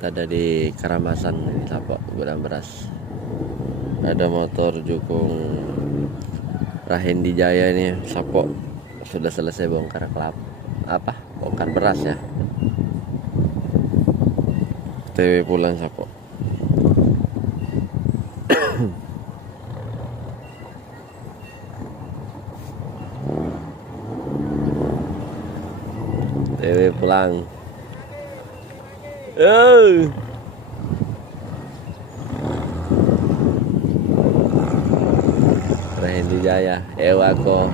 Kita ada di Karamasan ini, Sapok gudang beras. Ada motor Jukung Rahendi Jaya ini, Sapok sudah selesai bongkar bongkar beras ya. TW pulang Sapok. TW pulang. Rahendi Jaya, Ewako.